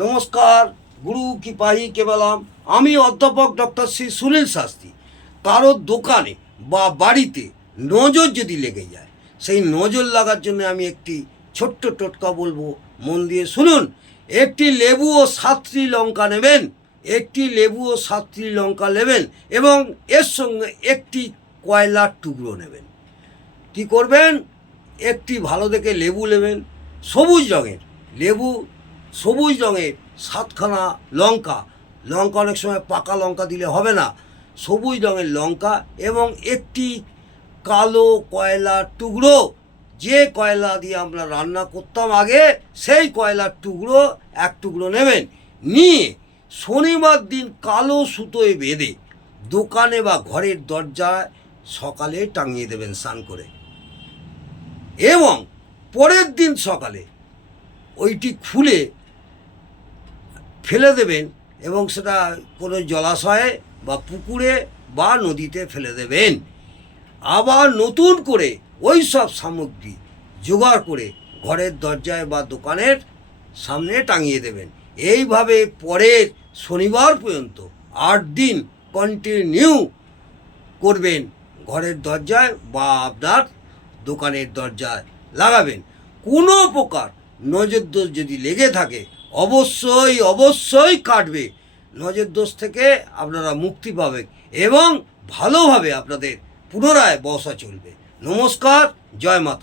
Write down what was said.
নমস্কার, গুরু কি পাহি কেবলাম। আমি অধ্যাপক ডক্টর শ্রী সুনীল শাস্ত্রী। কারোর দোকানে বা বাড়িতে নজর যদি লেগে যায়, সেই নজর লাগার জন্য আমি একটি ছোট্ট টোটকা বলবো, মন দিয়ে শুনুন। একটি লেবু ও 7টি লঙ্কা নেবেন, একটি লেবু ও 7টি লঙ্কা নেবেন এবং এর সঙ্গে একটি কয়লার টুকরো নেবেন। কি করবেন? একটি ভালো দেখে লেবু নেবেন, সবুজ রঙের লেবু, সবুজ রঙের 7খানা লঙ্কা, লঙ্কা অনেক সময় পাকা লঙ্কা দিলে হবে না, সবুজ রঙের লঙ্কা এবং একটি কালো কয়লার টুকরো, যে কয়লা দিয়ে আমরা রান্না করতাম আগে, সেই কয়লার টুকরো এক টুকরো নেবেন। নিয়ে শনিবার দিন কালো সুতোয় বেঁধে দোকানে বা ঘরের দরজায় সকালে টাঙিয়ে দেবেন স্নান করে, এবং পরের দিন সকালে ওইটি খুলে ফেলে দেবেন এবং সেটা কোনো জলাশয়ে বা পুকুরে বা নদীতে ফেলে দেবেন। আবার নতুন করে ওই সব সামগ্রী জোগাড় করে ঘরের দরজায় বা দোকানের সামনে টাঙিয়ে দেবেন। এইভাবে পরের শনিবার পর্যন্ত 8 দিন কন্টিনিউ করবেন, ঘরের দরজায় বা আপনার দোকানের দরজায় লাগাবেন। কোনো প্রকার নজর দোষ যদি লেগে থাকে অবশ্যই কাটবে। নজর দোষ থেকে আপনারা মুক্তি পাবেন এবং ভালোভাবে আপনাদের পুনরায় বসা চলবে। নমস্কার, জয় মাতা।